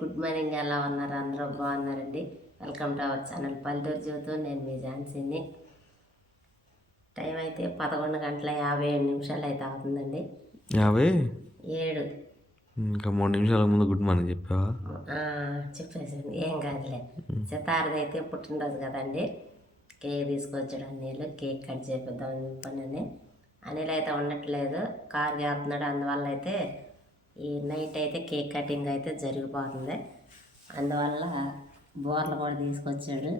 Good morning ఎలా ఉన్నారు? అందరూ బాగున్నారండి. వెల్కమ్ టు అవర్ ఛానల్ పల్లెటూరు జీవితం నేను మీ ఝాన్సీని. టైం అయితే పదకొండు గంటల యాభై ఏడు నిమిషాలు అయితే అవుతుందండి. యాభై? ఏడు. ఇంకా మూడు నిమిషాల ముందు గుడ్ మార్నింగ్ చెప్పావా? ఆ, చెప్పేసాను ఏం కాదులే. సితారది అయితే పుట్టినరోజు కదండి. కేక్ తీసుకొచ్చాడు అన్నీళ్ళు కేక్ కట్ చేపిద్దామని చెప్పానని. అనిల్ అయితే ఉండట్లేదు. కార్ చేస్తున్నాడు. అందువల్ల అయితే ఈ నైట్ అయితే కేక్ కటింగ్ అయితే జరిగిపోతుంది. అందువల్ల బోర్లు కూడా తీసుకొచ్చాడు.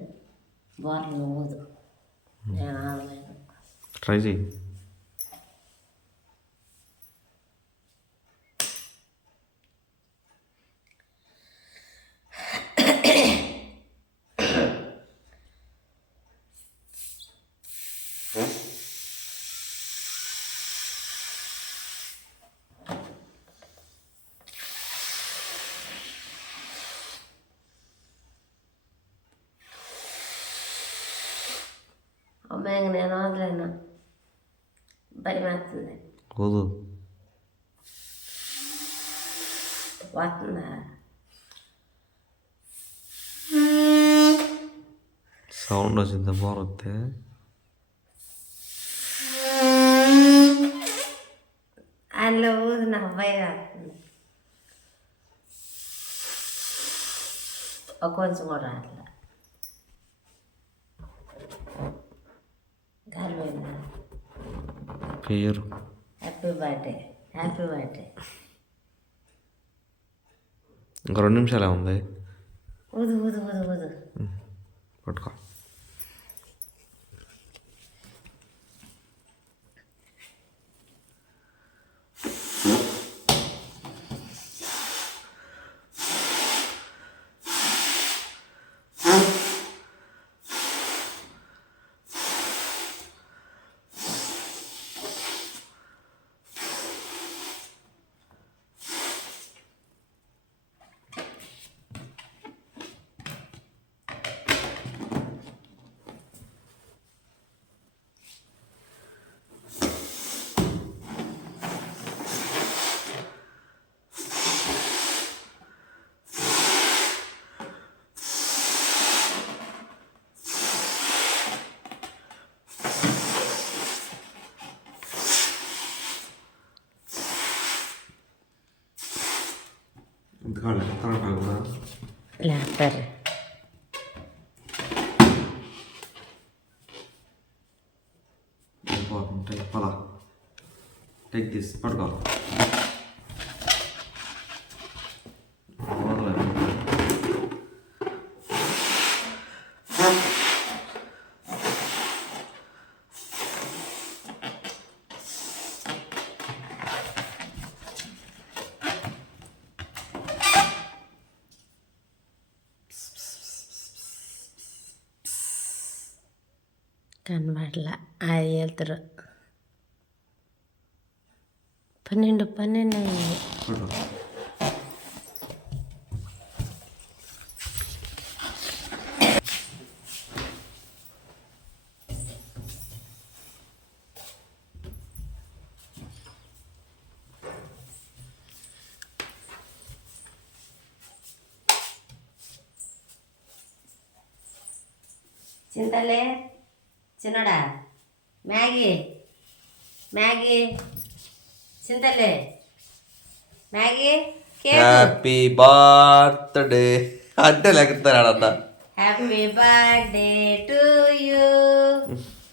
బోర్లు ఊదు. నేను ట్రై చేయి అమ్మాయి ఇంక నేను వదలేను భయం వేస్తుంది వదు వస్తుందా ఊది నా అబ్బాయి కాస్తుంది ఒక కొంచెం కూడా పోయిందా పేరు హ్యాపీ బర్త్డే హ్యాపీ బర్త్డే ఇంకా రెండు నిమిషాలే ఉంది ఊదు ఊదు ఊదు ఊదు పట్టుకో ఇంతకాలే తర్వాత కూడా లేస్తారు ఇంపార్టెంట్ టేక్ పలా టేక్ దిస్ పట్టుకో వదలలేదు. కనబడలా అది వెళ్తారు పన్నెండు పన్నెండు అయింది పట్టుకో చింతలే చిన్నడా మ్యాగీ మ్యాగీ చింతలే మ్యాగీ కేక్ హ్యాపీ బర్త్డే అంటే లెక్కుతాడు happy birthday to you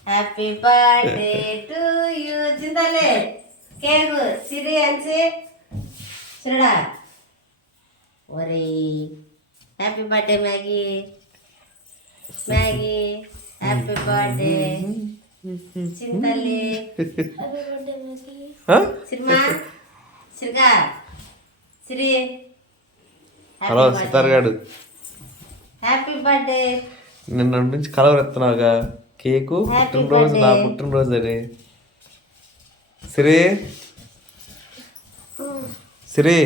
happy birthday to you చింతలే cake సిరి అంచి చిన్నడా ఒరే happy birthday Maggie Maggie happy birthday చింతల్లి cinema సిరిగా సిరి హలో సితార్ గారు హ్యాపీ బర్త్డే నిన్న నుంచి కలవరు ఎత్తున్నావుగా? కేకు పుట్టినరోజు నా. పుట్టినరోజు అని. సిరి. సిరి.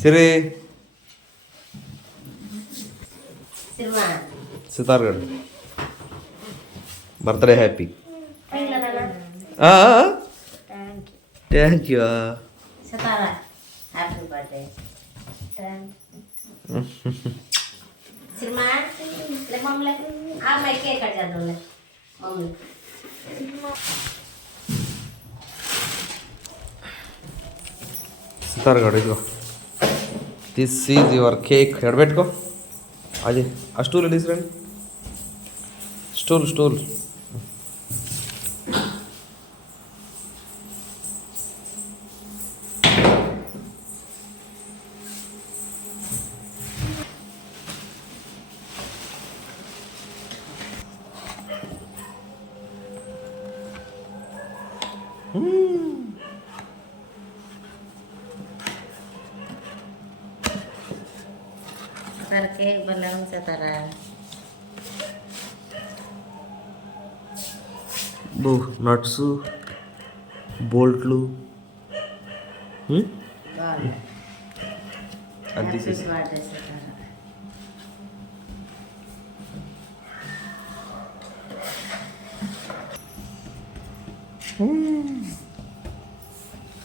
సిరి. సినిమా సితార్ గారు birthday happy thank you Sitara happy birthday cinema లే మమ్మల్ని ఆ అమ్మాయి cake cut స్టూల్ తీసుకురండి స్టూల్ స్టూల్ సరే కేక్ బో నట్స్ బోల్ట్లు అది తీసేసి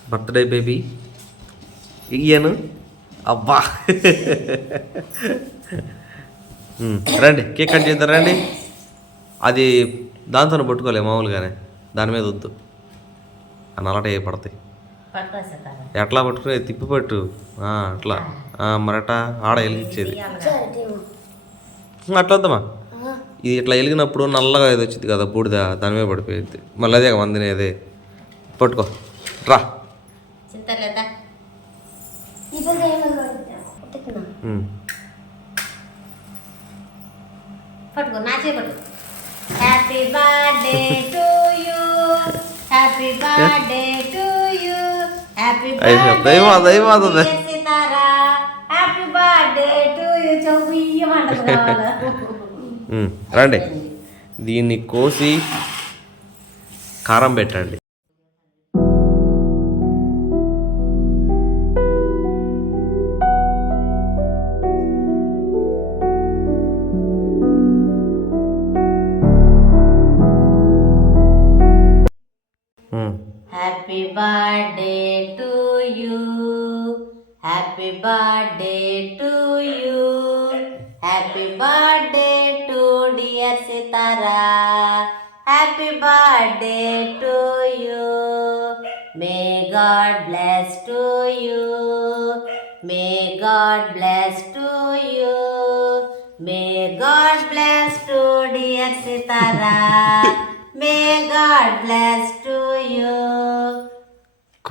బర్త్డే బేబీ. ఇయ్యాను. అబ్బా. రండి కేక్ కట్ చేద్దాం రండి. అది దాంతోనే పట్టుకోలే మామూలుగానే. దాని మీద వద్దు. అని అలాంటి పడతాయి. పట్టుకో సీతారా ఎట్లా పట్టుకునే తిప్పి పట్టు. అట్లా. ఆ, మరట ఆడ వెలిగించేది అట్లా వద్దామా ఇది ఇట్లా వెలిగినప్పుడు నల్లగా ఇది వచ్చింది కదా బూడిద దాని మీద పడిపోయింది. మళ్ళీ అదే మందిని అదే. పట్టుకో. రా. పట్టుకో నా చేయి పట్టుకో. Happy birthday to you happy birthday to you happy దైవం అదే. Sitara happy birthday to you మ్మ్. రండి. దీన్ని కోసి కారం పెట్టండి.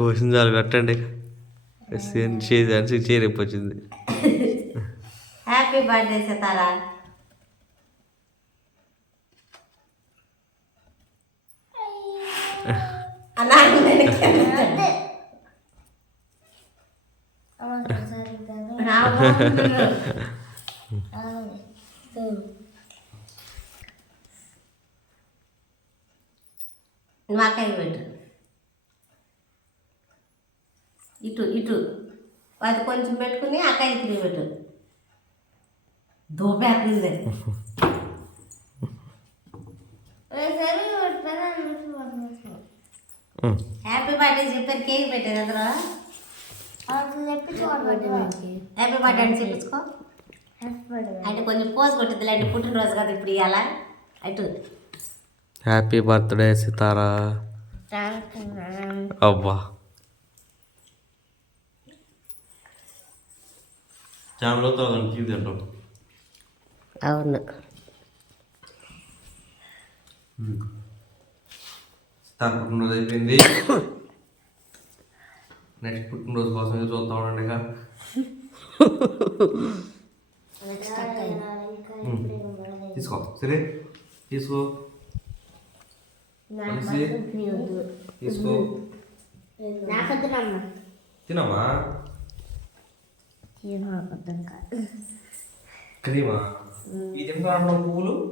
కోసిన చాలు పెట్టండి. చేయడానికి చేరేపు వచ్చింది హ్యాపీ బర్త్డే సతారా. అన్నాడు నువ్వు అక్కడికి పెట్టు. ఇటు ఇటు. అది కొంచెం పెట్టుకుని అక్కడికి తిరిగి పెట్టు దూపేస్తుంది. హ్యాపీ బర్త్డే చెప్పారు కేక్ పెట్టేది అందులో. హ్యాపీ బర్త్డే అని చెప్పించుకో అంటే కొంచెం పోజ్ కొట్టిద్దిలే అంటే పుట్టినరోజు కదా ఇప్పుడు ఇవాళ అటు. Happy birthday Sitara. అబ్బా. చాలా రోజులు తింటాం. అవును. సితార పుట్టినరోజు అయిపోయింది. నెక్స్ట్ పుట్టినరోజు కోసం చూస్తా ఉండండి ఇక. తీసుకో. సరే? తీసుకో. తీసుకో. తినమ్మా క్రీమా? ఇది ఎంత తిను.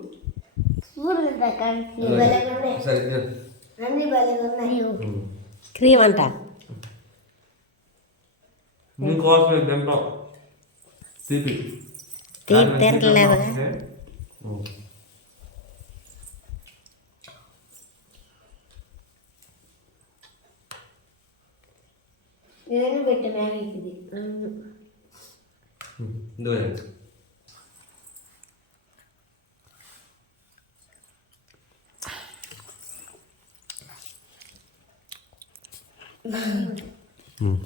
మ్మ్. క్రీమ్ అంట. నీకోసం తింటాం. తీపి. తీపి తినట్లేదుగా. మ్మ్. నేను పెట్టే మ్యాగీకి ఇది. దూరం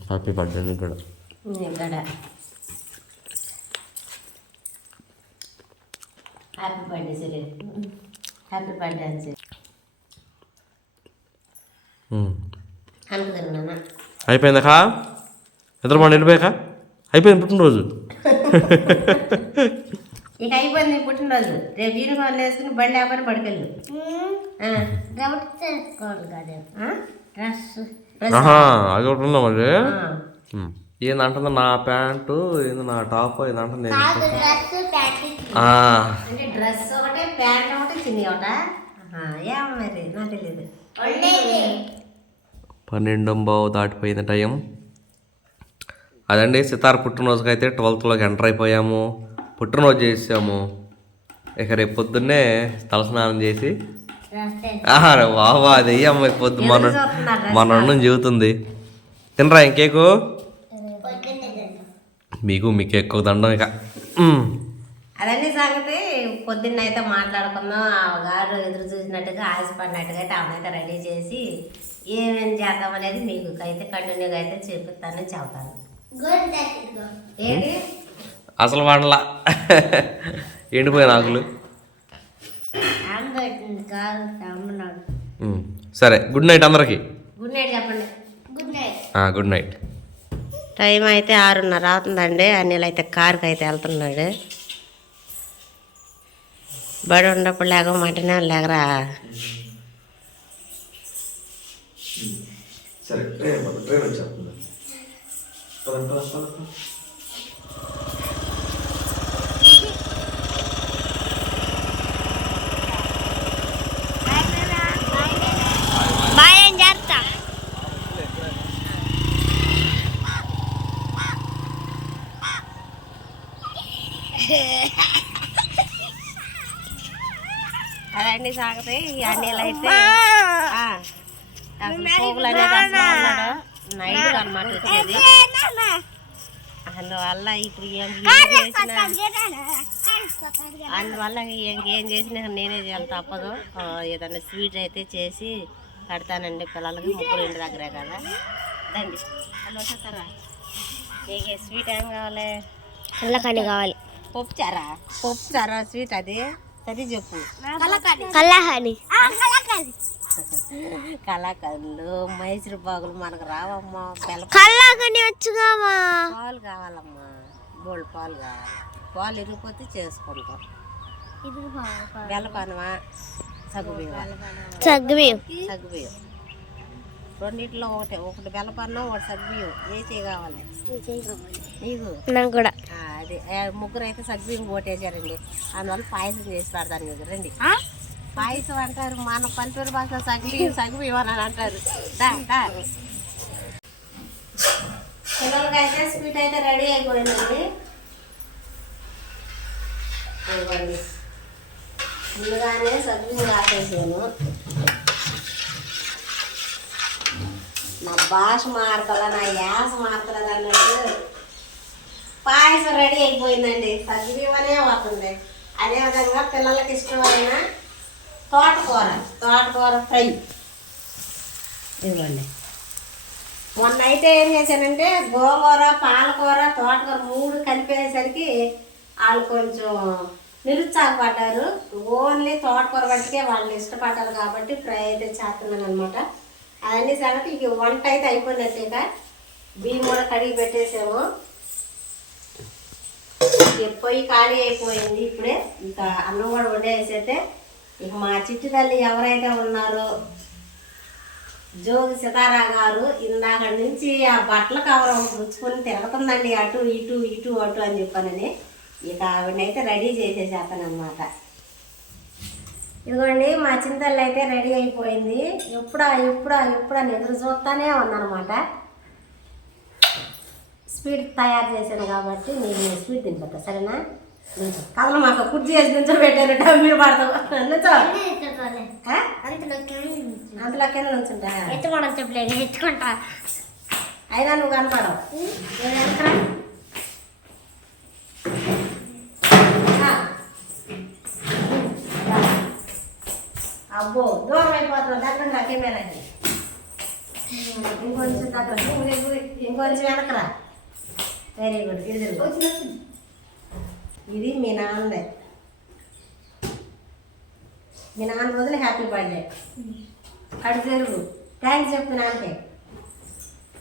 హ్యాపీ బర్త్డే ఇక్కడ హ్యాపీ బర్త్డే సరే హ్యాపీ బర్త్డే అని చెప్పి అనుకున్నాను అయిపోయిందకా నిద్రపోండి వెళ్ళిపోయాక? అయిపోయింది పుట్టినరోజు. ఇక అయిపోయింది నీ పుట్టినరోజు. రేపు యూనిఫామ్ వేసుకుని బండి లేకపోతే పడుకెళ్ళు. డౌట్ చేసుకోవాలి కదా డ్రెస్. అది ఒకటి ఉందా మరి. ఏందంటుంది నా ప్యాంటు ఏంది నా టాప్ ఏందంటుంది అంటే డ్రెస్ ఒకటే ప్యాంట్ ఒకటి చిన్ని ఒకట? ఏమో మరి నాకు తెలియదు ఉండేది పన్నెండు బావు దాటిపోయింది టైం. అదండి సితార్ పుట్టినరోజుకి అయితే ట్వెల్త్లోకి ఎంటర్ అయిపోయాము. పుట్టినరోజు చేసాము. ఇక రేపు పొద్దున్నే తలస్నానం చేసి వావా అది అమ్మ పొద్దు మన మన నుండి చెబుతుంది. తినరా ఇంకేకు? మీకు మీకు ఎక్కువ దండం ఇక. అదన్నీ సంగతి. పొద్దున్న అయితే మాట్లాడుకుందాం. ఆ గారు ఎదురు చూసినట్టుగా ఆశపడినట్టుగా అయితే ఆమెనైతే రెడీ చేసి ఏమేమి చేద్దాం అనేది మీకు అయితే కంటిన్యూగా అయితే చూపిస్తానని చెబుతాను. అసలు వాడలా. ఎండిపోయిన ఆకులు. సరే గుడ్ నైట్ అందరికి. గుడ్ నైట్ చెప్పండి. Good night. Good night. Time అయితే ఆరున్నర అవుతుందండి. అనిల్ అయితే కారుకి అయితే వెళ్తున్నాడు. బడి ఉన్నప్పుడు లేకమంటేనే లేకరా సరే ట్రైన్ ట్రైన్ వచ్చేస్తుంది. బాయ్ ఏం చేస్తా అదండి సాగితే ఈ అనిల్ అయితే పోగులు అనేది అసలు ఉన్నాడు నైట్ అనమాట వచ్చేది అందువల్ల ఇప్పుడు ఏం చేసినా అందువల్ల ఇంకేం చేసినా నేనే చేయాలి తప్పదు. ఏదైనా స్వీట్ అయితే చేసి కడతానండి పిల్లలకి ముగ్గురు ఇంటి దగ్గరే కదా. దండి హలో సరే నీకు స్వీట్ ఏం కావాలి? కల్లకండి కావాలి. పప్పు చారా? పప్పు చారా స్వీట్ అది? సరే చెప్పు. కల్లహని కళాకండ్లు మైసూరు బాగులు మనకు రావమ్మా కల్లకని వచ్చుగామా పాలు కావాలమ్మా బోల్డ్ పాలు కావాలి. పాలు ఇరిగిపోతే చేసుకుంటాం. బెల్లపానమా? సగ్గుబియ్యం సగ్గుబియ్యం సగ్గుబియ్యం రెండిట్లో ఒకటి ఒకటి బెల్లపన్నం ఒకటి సగ్గుబియ్యం ఏసీ కావాలి? నీకు? నాకు కూడా. అది. ముగ్గురు అయితే సగ్గుబియ్యం కొట్టేశారండి. అందువల్ల పాయసం చేసి పెడతాను మీకు రండి. పాయసం అంటారు మన పల్లెటూరు భాష సగ్గుబియ్యం సగ్గుబియ్యం అని అంటారు. దా, అయితే పిల్లలకైతే స్వీట్ అయితే రెడీ అయిపోయిందండి. ముందుగానే సగ్గుబియ్యం రాసేసాను నా భాష మారతల నా యాస మారతలేదు అన్నట్టు పాయసం రెడీ అయిపోయిందండి. సగ్గుబియ్యమనే వస్తుంది. అదేవిధంగా పిల్లలకి ఇష్టమైన తోటకూర తోటకూర ఫ్రై. ఇదిగోండి. మొన్న అయితే ఏం చేశానంటే గోంగూర పాలకూర తోటకూర మూడు కలిపేసరికి వాళ్ళు కొంచెం నిరుత్సాహపడ్డారు ఓన్లీ తోటకూర బట్టికే వాళ్ళు ఇష్టపడ్డారు కాబట్టి ఫ్రై అయితే చేస్తున్నాను అనమాట అవన్నీ సంగతి ఇక వంట అయితే అయిపోయినట్టేక బియ్యం కూడా కడిగి పెట్టేసాము. పొయ్యి ఖాళీ అయిపోయింది ఇప్పుడే. ఇక అన్నం కూడా వండేసైతే ఇక మా చిట్టు తల్లి ఎవరైతే ఉన్నారో జోగి సితారా గారు ఇందాక నుంచి ఆ బట్టల కవర్ ఒకటి రుచుకొని తిరుగుతుందండి అటు ఇటు ఇటు అటు అని చెప్పానని. ఇక ఆవిడనైతే రెడీ చేసేసేస్తానమాట ఇదిగోండి మా చింతల్లి అయితే రెడీ అయిపోయింది. ఎప్పుడా ఎప్పుడా ఎప్పుడా అని ఎదురు చూస్తానే ఉన్నానమాట స్వీట్ తయారు చేశాను కాబట్టి నేను స్వీట్ తింటా సరేనా? కథలు మాకు కుర్చీ చేసి నించో పెట్టారు మీరు పడతావు నించో. ఆ? అందులో కింద నుంచుంటా ఎత్తుకోవడం చెప్పలేదు ఎత్తుకుంటా. అయినా నువ్వు కనపడవు. అబ్బో దూరం అయిపోతున్నావు దగ్గర కెమెరాకి ఇంకొంచెం దగ్గర. ఇంకొంచెం వెనకరా. వెరీ గుడ్ ఇది. ఇది మీ నాన్నదే. మీ నాన్న వదిలి హ్యాపీ బర్త్డే. అడు తిరుగు థ్యాంక్స్ చెప్పు నాన్నకి.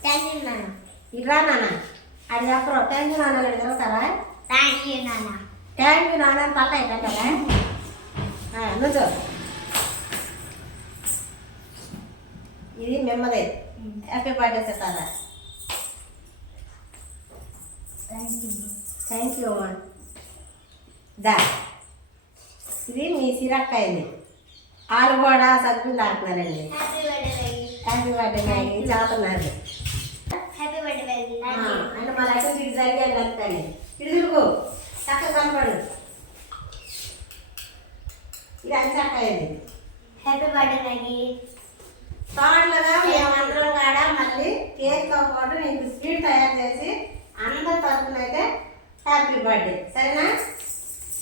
థ్యాంక్ యూ నాన్న. ఇటు రా నాన్న. అది చెప్పరు? థ్యాంక్ యూ నాన్న అని తిరుగుతారా థ్యాంక్ యూ నాన్న. థ్యాంక్ యూ నాన్న అని తల్ల అయిపోతారా నుంచో ఇది మిమ్మదే హ్యాపీ బర్త్డే చెప్తారా థ్యాంక్ యూ థ్యాంక్ యూ అమ్మా. దా. ఇది మీ సిరక్కాయది ఆలు కూడా సగ్గులు ఆడుతున్నారండి హ్యాపీ బర్త్డే మ్యాగీ చదువుతున్నారు. అంటే మళ్ళీ అటు ఇటు జరిగాను అంతని ఇటు తిరుగు. చక్కగా కనపడు. ఇది అంచక్కాయది హ్యాపీ బర్త్డే మ్యాగీ తోటలుగా మేమందరం కాడ మళ్ళీ కేక్తో పాటు నీకు స్వీట్ తయారు చేసి అందరి తరఫున అయితే హ్యాపీ బర్త్డే. సరేనా?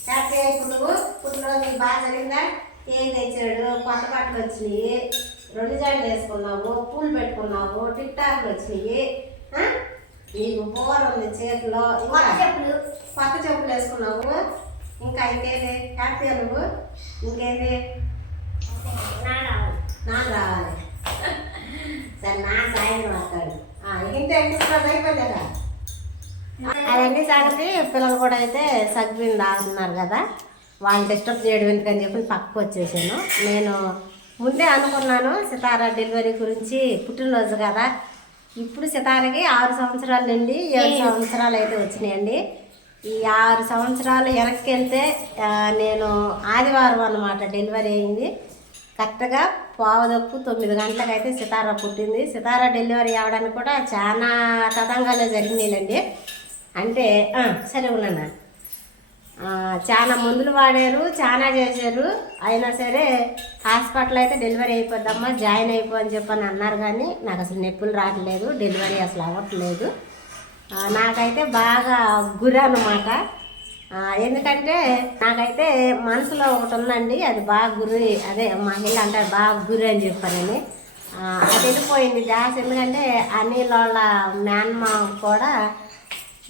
హ్యాపీ ఇప్పుడు పుట్టినరోజు నీకు బాగా జరిగిందా? కేక్ తెచ్చాడు? కొత్త బట్టలు వచ్చినాయి. రెండు జంటలు వేసుకున్నావు పూలు పెట్టుకున్నావు టిక్ టాక్లు వచ్చినాయి? నీకు బోర్ ఉంది చేతిలో. ఇంకా చెప్పులు. కొత్త చెప్పులు వేసుకున్నావు. ఇంకా ఇంకేది? హ్యాపీ నువ్వు. ఇంకేది? నాన్న రావాలి. సరే నా సాయంత్రం వస్తాడు. ఆ, ఇంతే కూర్చోదు అదండి సంగతి పిల్లలు కూడా అయితే సగ్గుని తాగుతున్నారు కదా. వాళ్ళు డిస్టర్బ్ చేయడం ఎందుకని చెప్పి పక్కకు వచ్చేసాను. నేను ముందే అనుకున్నాను సితారా డెలివరీ గురించి పుట్టినరోజు కదా. ఇప్పుడు సితారకి ఆరు సంవత్సరాల నుండి ఏడు సంవత్సరాలు అయితే వచ్చినాయండి. ఈ ఆరు సంవత్సరాలు వెనక్కి వెళ్తే నేను ఆదివారం అన్నమాట డెలివరీ అయింది. కరెక్ట్గా పావుదప్పు తొమ్మిది గంటలకు అయితే సితారా పుట్టింది. సితారా డెలివరీ అవ్వడానికి కూడా చాలా తతంగాలు జరిగినాయిలండి. అంటే సరే ఉన్నాను చాలా మందులు వాడారు చాలా చేశారు. అయినా సరే హాస్పిటల్ అయితే డెలివరీ అయిపోద్దమ్మా జాయిన్ అయిపో అని చెప్పని అన్నారు కానీ నాకు అసలు నొప్పులు రావట్లేదు డెలివరీ అసలు అవ్వట్లేదు. నాకైతే బాగా గురన్నమాట ఎందుకంటే నాకైతే మనసులో ఒకటి ఉందండి అది బాగా గురి అదే మహిళ అంటారు బాగా గురి అని చెప్పానని అది వెళ్ళిపోయింది దాస్. ఎందుకంటే అనిల్ వాళ్ళ మేనమా కూడా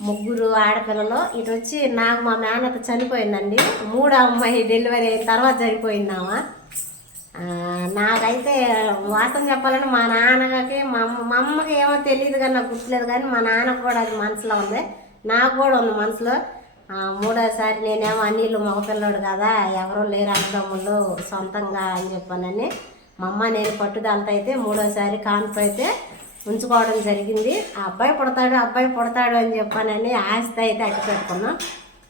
ముగ్గురు ఆడపిల్లలు. ఇటు వచ్చి నాకు మా మేనత చనిపోయిందండి. మూడో అమ్మాయి డెలివరీ అయిన తర్వాత చనిపోయిందామా? నాకైతే వాస్తవం చెప్పాలంటే మా నాన్నకి మా మా అమ్మకి ఏమో తెలియదు కానీ నాకు గుర్తులేదు కానీ మా నాన్నకు కూడా అది మనసులో ఉంది. నాకు కూడా ఉంది మనసులో. మూడోసారి నేనేమో అన్నిళ్ళు మగపిల్లడు కదా ఎవరో లేరు అన్నదమ్ముళ్ళు సొంతంగా అని చెప్పానని. మా అమ్మ నేను పట్టుదలతో అయితే మూడోసారి కాన్పు అయితే ఉంచుకోవడం జరిగింది. ఆ అబ్బాయి పుడతాడు ఆ అబ్బాయి పుడతాడు అని చెప్పానని ఆస్తి అయితే అట్టి పెట్టుకున్నాం.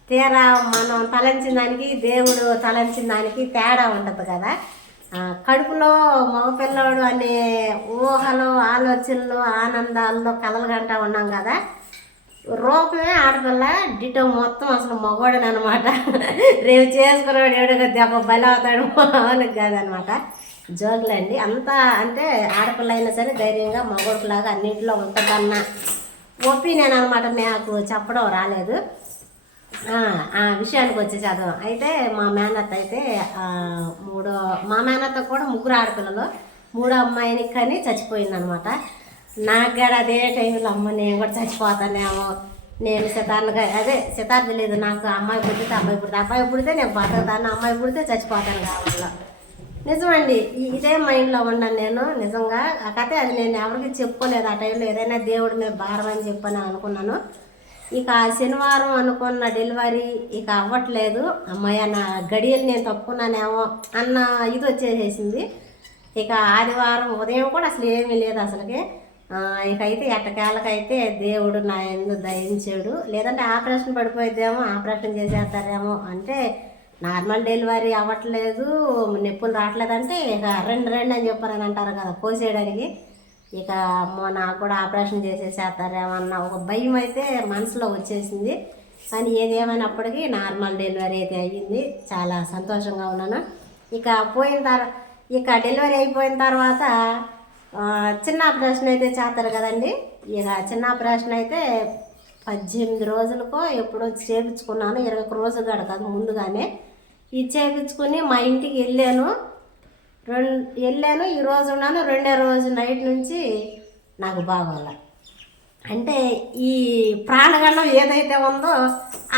తీరా మనం తలంచిన దానికి దేవుడు తలంచిన దానికి తేడా ఉంటుంది కదా. కడుపులో మగపిల్లవాడు అనే ఊహలు ఆలోచనలు ఆనందాల్లో కలలుగంటా ఉన్నాం కదా. రూపమే ఆడపిల్ల డిటో మొత్తం అసలు మగవాడని అనమాట రేపు చేసుకున్నాడు ఏడుగా దెబ్బ బలవుతాడు అవుతాడు మామూలుగా కాదనమాట జోకులండి. అంతా అంటే ఆడపిల్ల అయినా సరే ధైర్యంగా మగవాడిలాగా అన్నింటిలో ఉంటుందన్న ఒపీనియన్ అనమాట నాకు చెప్పడం రాలేదు. ఆ, విషయానికి వచ్చే చదవం. అయితే మా మేనత్త అయితే మూడో మా మేనత్త కూడా ముగ్గురు ఆడపిల్లలు. మూడో అమ్మాయిని కానీ చచ్చిపోయిందనమాట నాకు కూడా అదే టైంలో అమ్మ నేను కూడా చచ్చిపోతానేమో. నేను శతాన్గా అదే శతార్థ తెలియదు నాకు అమ్మాయి పుడితే అబ్బాయి పుడితే అబ్బాయి పుడితే నేను బతుకుతాను అమ్మాయి పుడితే చచ్చిపోతాను కావాలో. నిజమండి. ఈ- ఇదే మైండ్లో ఉన్నాను నేను నిజంగా. కాకపోతే అది నేను ఎవరికి చెప్పుకోలేదు ఆ టైంలో ఏదైనా దేవుడి మీద భారం అని చెప్పని అనుకున్నాను. ఇక శనివారం అనుకున్న డెలివరీ ఇక అవ్వట్లేదు. అమ్మాయి నా గడియలు నేను తప్పుకున్నానేమో అన్న ఇది వచ్చేసేసింది. ఇక ఆదివారం ఉదయం కూడా అసలు ఏమీ లేదు అసలుకి. ఇక అయితే ఎట్టకేళ్ళకైతే దేవుడు నా ఎందు దయించాడు. లేదంటే ఆపరేషన్ పడిపోయిద్దేమో ఆపరేషన్ చేసేస్తారేమో అంటే నార్మల్ డెలివరీ అవ్వట్లేదు నొప్పులు రావట్లేదంటే ఇక రెండు రెండు అని చెప్పారని అంటారు కదా కోసేయడానికి. ఇక అమ్మో నాకు కూడా ఆపరేషన్ చేసేసేస్తారేమన్న ఒక భయం అయితే మనసులో వచ్చేసింది. కానీ ఏది నార్మల్ డెలివరీ అయితే అయ్యింది. చాలా సంతోషంగా ఉన్నాను. ఇక పోయిన తర్వాత ఇక డెలివరీ అయిపోయిన తర్వాత చిన్న ఆపరేషన్ అయితే చేస్తారు కదండి. ఇక చిన్న ఆపరేషన్ అయితే పద్దెనిమిది రోజులకో ఎప్పుడో చేపించుకున్నాను. ఇరవై ఒక రోజు కాదు కాదు ముందుగానే. ఇది చేయించుకుని మా ఇంటికి వెళ్ళాను. రెండు వెళ్ళాను. ఈ రోజు ఉన్నాను. రెండో రోజు నైట్ నుంచి నాకు బాగోలే. అంటే ఈ ప్రాణగణం ఏదైతే ఉందో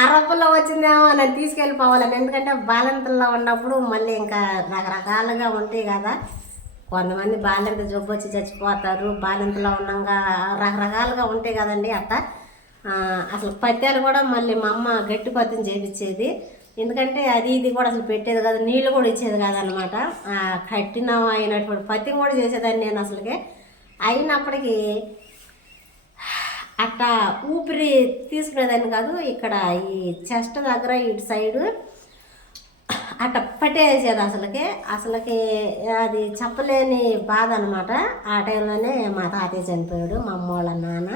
అరపులో వచ్చిందేమో నేను తీసుకెళ్ళిపోవాలని ఎందుకంటే బాలింతల్లో ఉన్నప్పుడు మళ్ళీ ఇంకా రకరకాలుగా ఉంటాయి కదా. కొంతమంది బాలింత జబ్బు వచ్చి చచ్చిపోతారు. బాలింతలో ఉన్నాగా రకరకాలుగా ఉంటాయి కదండి అట్ట అసలు పత్యాలు కూడా మళ్ళీ మా అమ్మ గట్టి పత్యం చేపించేది. ఎందుకంటే అది ఇది కూడా అసలు పెట్టేది కాదు నీళ్ళు కూడా ఇచ్చేది కాదనమాట కట్టిన అయినటువంటి పత్యం కూడా చేసేదాన్ని నేను అసలుకే. అయినప్పటికీ అట్టా ఊపిరి తీసుకునేదాన్ని కాదు ఇక్కడ ఈ చెస్ట్ దగ్గర ఇటు సైడు అట్ట పట్టేసేది అసలుకి. అసలుకి అది చెప్పలేని బాధ అనమాట ఆ టైంలోనే మా తాతయ్య చనిపోయాడు మా అమ్మ వాళ్ళ నాన్న.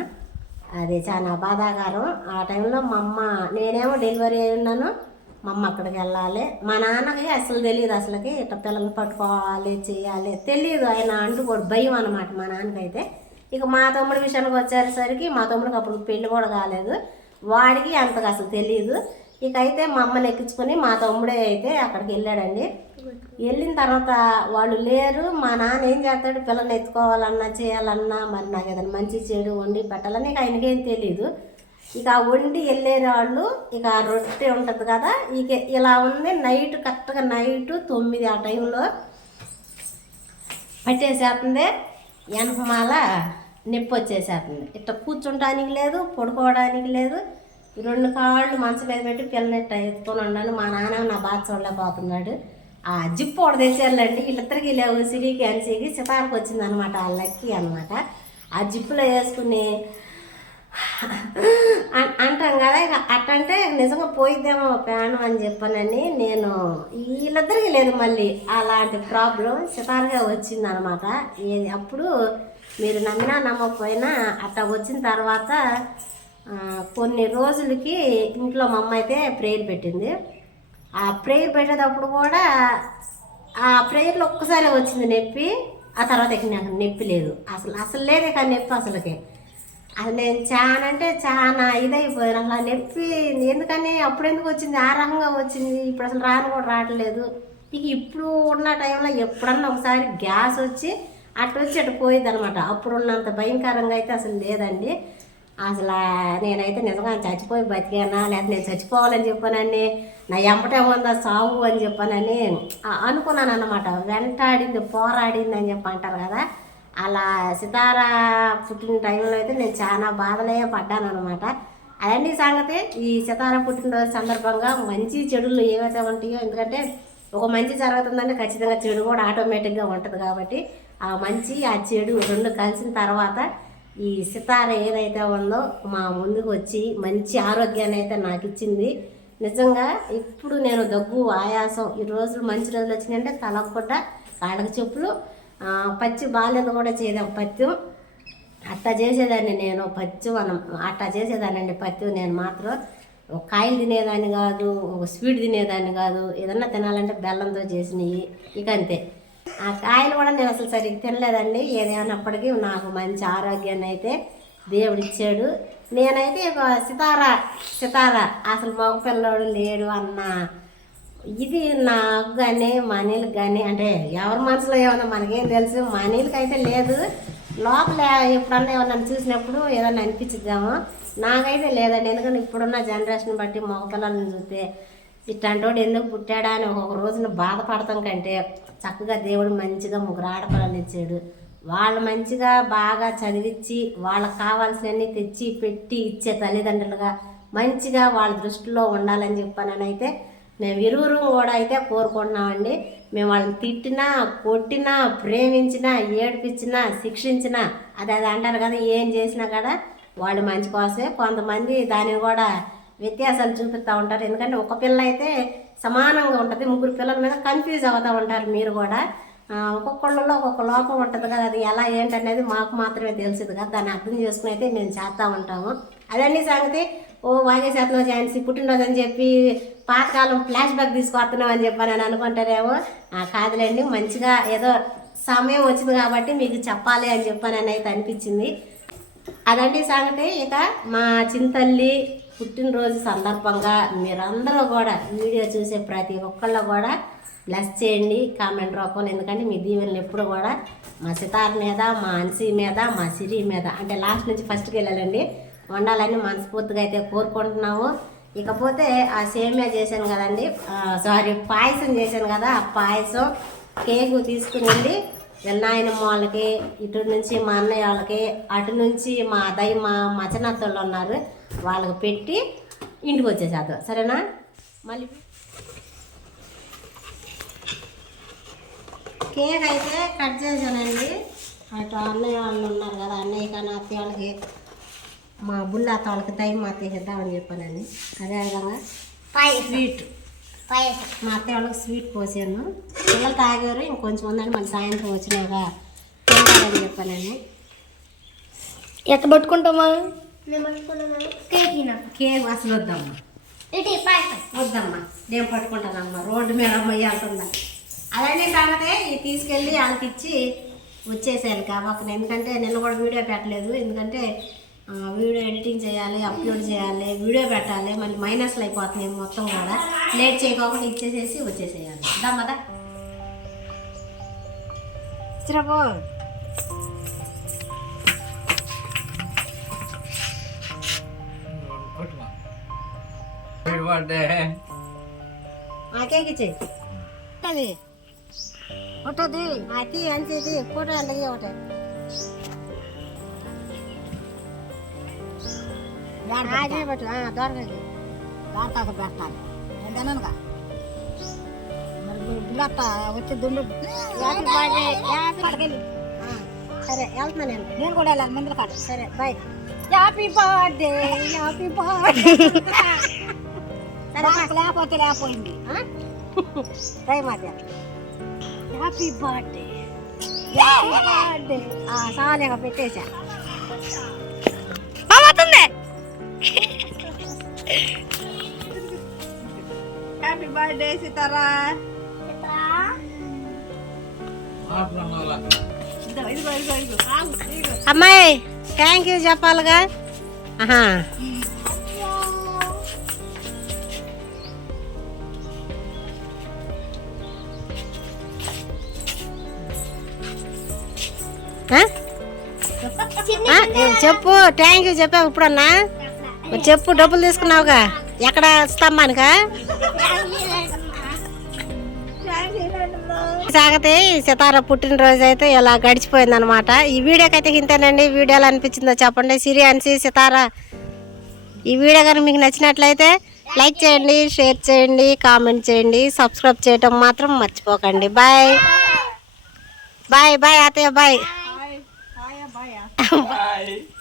అది చాలా బాధాకరం. ఆ టైంలో మా అమ్మ నేనేమో డెలివరీ అయి ఉన్నాను. అమ్మ అక్కడికి వెళ్ళాలి. మా నాన్నకి అసలు తెలియదు అసలుకి ఇట్లా పిల్లల్ని పట్టుకోవాలి చేయాలి. తెలియదు ఆయన అంటూ కూడా భయం అనమాట మా నాన్నకైతే. ఇక మా తమ్ముడి విషయానికి వచ్చేసరికి మా తమ్ముడికి అప్పుడు పెళ్ళి కూడా కాలేదు. వాడికి అంతగా అసలు తెలియదు ఇక అయితే మా అమ్మని ఎక్కించుకొని మా తమ్ముడే అయితే అక్కడికి వెళ్ళాడండి. వెళ్ళిన తర్వాత వాళ్ళు లేరు. మా నాన్న ఏం చేస్తాడు? పిల్లల్ని ఎత్తుకోవాలన్నా చేయాలన్నా మరి నాకు ఏదైనా మంచి చెడు వండి పెట్టాలని ఇక ఆయనకేం తెలియదు ఇక వండి వెళ్ళేవాళ్ళు ఇక రొట్టె ఉంటుంది కదా ఇక ఇలా ఉంది నైట్ కరెక్ట్గా నైట్ తొమ్మిది ఆ టైంలో పట్టేసేస్తుంది వెనకమాల నొప్పి వచ్చేసేస్తుంది ఇట్లా కూర్చుంటానికి లేదు పడుకోవడానికి లేదు. ఈ రెండు కాళ్ళు మంచం మీద పెట్టి పిల్లనెట్ట ఎత్తుకొని ఉండాలి. మా నాన్న నా బాధ చూడలేకపోతున్నాడు. ఆ జిప్పు ఒకటి తెచ్చారులేండి. వీళ్ళిద్దరికి లేవు సిరికి అనిసికి సితారకు వచ్చిందనమాట ఆ లక్కీ అనమాట ఆ జిప్పులో వేసుకుని అంటాం కదా ఇక అట్టంటే నిజంగా పోయిద్దేమో ప్రాణం అని చెప్పానని నేను వీళ్ళిద్దరికి లేదు మళ్ళీ అలాంటి ప్రాబ్లం సితారుగా వచ్చింది అనమాట అప్పుడు మీరు నమ్మినా నమ్మకపోయినా అట్లా వచ్చిన తర్వాత కొన్ని రోజులకి ఇంట్లో మా అమ్మ అయితే ప్రేయర్ పెట్టింది. ఆ ప్రేయర్ పెట్టేటప్పుడు కూడా ఆ ప్రేయర్లో ఒక్కసారి వచ్చింది నొప్పి ఆ తర్వాత ఇక నాకు నొప్పి లేదు. అసలు అసలు లేదే కానీ నొప్పి అసలుకి. అది నేను చాలా అంటే చాలా ఇదైపోయాను అసలు నొప్పి ఎందుకని అప్పుడు ఎందుకు వచ్చింది? ఆ రకంగా వచ్చింది. ఇప్పుడు అసలు రాను కూడా రావట్లేదు. ఇక ఇప్పుడు ఉన్న టైంలో ఎప్పుడన్నా ఒకసారి గ్యాస్ వచ్చి అటు వచ్చి అటు పోయింది అనమాట అప్పుడు ఉన్నంత భయంకరంగా అయితే అసలు లేదండి. అసలు నేనైతే నిజంగా చచ్చిపోయి బతికానా? లేదా నేను చచ్చిపోవాలని చెప్పానని నా ఎంపటే ఉందా సావు అని చెప్పానని అనుకున్నాను అనమాట వెంటాడింది పోరాడింది అని చెప్పి అంటారు కదా. అలా సితార పుట్టిన టైంలో అయితే నేను చాలా బాధలే పడ్డాను అనమాట అదండి ఈ సంగతి. ఈ సితార పుట్టినరోజు సందర్భంగా మంచి చెడులు ఏవైతే ఉంటాయో ఎందుకంటే ఒక మంచి జరుగుతుందంటే ఖచ్చితంగా చెడు కూడా ఆటోమేటిక్గా ఉంటుంది కాబట్టి ఆ మంచి ఆ చెడు రెండు కలిసిన తర్వాత ఈ సితార ఏదైతే ఉందో మా ముందుకు వచ్చి మంచి ఆరోగ్యాన్ని అయితే నాకు ఇచ్చింది. నిజంగా ఇప్పుడు నేను దగ్గు ఆయాసం ఈ రోజులు మంచి రోజులు వచ్చినాయంటే తలకొడ్డ కాడక చెప్పులు పచ్చి బాల్యం కూడా చేద్దాం పత్యం అట్టా చేసేదాన్ని నేను పచ్చి అనం అట్టా చేసేదానండి పత్యం నేను మాత్రం ఒక కాయలు తినేదాన్ని కాదు ఒక స్వీట్ తినేదాన్ని కాదు ఏదన్నా తినాలంటే బెల్లంతో చేసినవి ఇక అంతే. ఆ కాయలు కూడా నేను అసలు సరిగ్గా తినలేదండి. ఏదైనప్పటికీ నాకు మంచి ఆరోగ్యాన్ని అయితే దేవుడు ఇచ్చాడు. నేనైతే సితార సితార. అసలు మగ పిల్లోడు లేడు అన్న ఇది నాకు కానీ మనీలకు కానీ అంటే ఎవరి మనసులో ఏమన్నా మనకేం తెలుసు మనీలకు అయితే లేదు. లోపల ఎప్పుడన్నా ఏమన్నా చూసినప్పుడు ఏదన్నా అనిపించిద్దామో? నాకైతే లేదండి. ఎందుకంటే ఇప్పుడున్న జనరేషన్ బట్టి మగపిల్లల్ని చూస్తే ఇట్లాంటి ఎందుకు పుట్టాడా అని ఒక రోజున బాధపడతాం కంటే చక్కగా దేవుడు మంచిగా ముగ్గురు ఆడపిల్లలు ఇచ్చాడు. వాళ్ళు మంచిగా బాగా చదివించి వాళ్ళకి కావాల్సినవన్నీ తెచ్చి పెట్టి ఇచ్చే తల్లిదండ్రులుగా మంచిగా వాళ్ళ దృష్టిలో ఉండాలని చెప్పానైతే మేము ఇరువురు కూడా అయితే కోరుకుంటున్నామండి. మేము వాళ్ళని తిట్టినా కొట్టినా ప్రేమించినా ఏడిపించినా శిక్షించినా అది అది అంటారు కదా ఏం చేసినా కూడా వాళ్ళు మంచి కోసమే. కొంతమంది దాన్ని కూడా వ్యత్యాసాలు చూపిస్తూ ఉంటారు. ఎందుకంటే ఒక పిల్ల అయితే సమానంగా ఉంటుంది. ముగ్గురు పిల్లల మీద కన్ఫ్యూజ్ అవుతూ ఉంటారు మీరు కూడా. ఒక్కొక్కళ్ళలో ఒక్కొక్క లోపం ఉంటుంది కదా అది ఎలా ఏంటనేది మాకు మాత్రమే తెలుసుది కదా దాన్ని అర్థం చేసుకుని అయితే మేము చేస్తూ ఉంటాము. అదండి సంగతి. ఓ వాగేశాతంలో ఝాన్సీ పుట్టినరోజు అని చెప్పి పాతకాలం ఫ్లాష్ బ్యాక్ తీసుకొస్తున్నాం అని చెప్పి నేను అనుకుంటారేమో. ఆ, కాదులేండి మంచిగా ఏదో సమయం వచ్చింది కాబట్టి మీకు చెప్పాలి అని చెప్పానని అయితే అనిపించింది. అదండి సంగతి. ఇక మా చింతల్లి పుట్టినరోజు సందర్భంగా మీరందరూ కూడా వీడియో చూసే ప్రతి ఒక్కళ్ళు కూడా బ్లెస్ చేయండి కామెంట్ రూపంలో. ఎందుకంటే మీ దీవెనలు ఎప్పుడు కూడా మా సితార్ మీద మా అన్సీ మీద మా సిరి మీద అంటే లాస్ట్ నుంచి ఫస్ట్కి వెళ్ళాలండి. వండాలని మనస్ఫూర్తిగా అయితే కోరుకుంటున్నాము. ఇకపోతే ఆ సేమియా చేశాను కదండి. సారీ పాయసం చేశాను కదా ఆ పాయసం కేకు తీసుకుని వెళ్ళి వినాయనమ్మ వాళ్ళకి ఇటు నుంచి మా అన్నయ్య వాళ్ళకి అటు నుంచి మా అదయ్య మా మచనత్తోళ్ళు ఉన్నారు. వాళ్ళకి పెట్టి ఇంటికి వచ్చేసేద్దాం. సరేనా? మళ్ళీ కేక్ అయితే కట్ చేశానండి. అటు అన్నయ్య వాళ్ళు ఉన్నారు కదా అన్నయ్య కానీ అత్తయ్య వాళ్ళకి మా బుల్లాత వాళ్ళకి టైం మా తీసేద్దామని చెప్పానండి. అదేవిధంగా స్వీట్. పాయసం. మా అత్తయ్య వాళ్ళకి స్వీట్ పోసాను. పిల్లలు తాగారు ఇంకొంచెం ఉందని మళ్ళీ సాయంత్రం వచ్చినాక తింటారని చెప్పానండి. ఎట్ట పట్టుకుంటామా? కేక్ కేక్ అసలు వద్దమ్మా. వద్దమ్మా. నేను పట్టుకుంటానమ్మా. రోడ్డు మీద అమ్మ వెళ్తుందా అలానే సంగతే ఇది తీసుకెళ్ళి వాళ్ళకి ఇచ్చి వచ్చేసేయాలి కాబట్టి ఎందుకంటే నిన్న కూడా వీడియో పెట్టలేదు. ఎందుకంటే వీడియో ఎడిటింగ్ చేయాలి అప్లోడ్ చేయాలి వీడియో పెట్టాలి మళ్ళీ మైనస్లు అయిపోతున్నాయి మొత్తం కూడా. లేట్ చేయకోకుండా ఇచ్చేసేసి వచ్చేసేయాలి. దమ్మదా చిరపో ఆ కేక్ ఇచ్చేయి. అది. ఒకటది అది. అంతేది ఫోటో అలాగే ఒకటి. పట్టు దొరకదు దాంతాక పెట్టాలి. ఏంటనగా మరి గుల్లత్త వచ్చి దుండు హ్యాపీ హ్యాపీ సరే వెళ్తున్నా నేను. నేను కూడా వెళ్ళాలి మందులు కాదు సరే bye. Happy birthday happy birthday లేకపోతే లేకపోయింది. బాయ్ మాట హ్యాపీ బర్త్డే బర్త్డే సాలేగా పెట్టేసా బర్త్డే సీతారా అమ్మాయి థ్యాంక్ యూ చెప్పాలిగా ఆహా. చెప్పు థ్యాంక్ యూ చెప్పావు ఇప్పుడన్నా? చెప్పు. డబ్బులు తీసుకున్నావుగా. ఎక్కడ స్తంభానికా సాగతే సితార పుట్టినరోజు అయితే ఇలా గడిచిపోయింది అనమాట ఈ వీడియోకి అయితే ఇంతేనండి. వీడియో ఎలా అనిపించిందో చెప్పండి. సిరి అన్సి సితార. ఈ వీడియో కానీ మీకు నచ్చినట్లయితే లైక్ చేయండి షేర్ చేయండి కామెంట్ చేయండి సబ్స్క్రైబ్ చేయటం మాత్రం మర్చిపోకండి. Bye. Bye bye bye. Bye. Bye.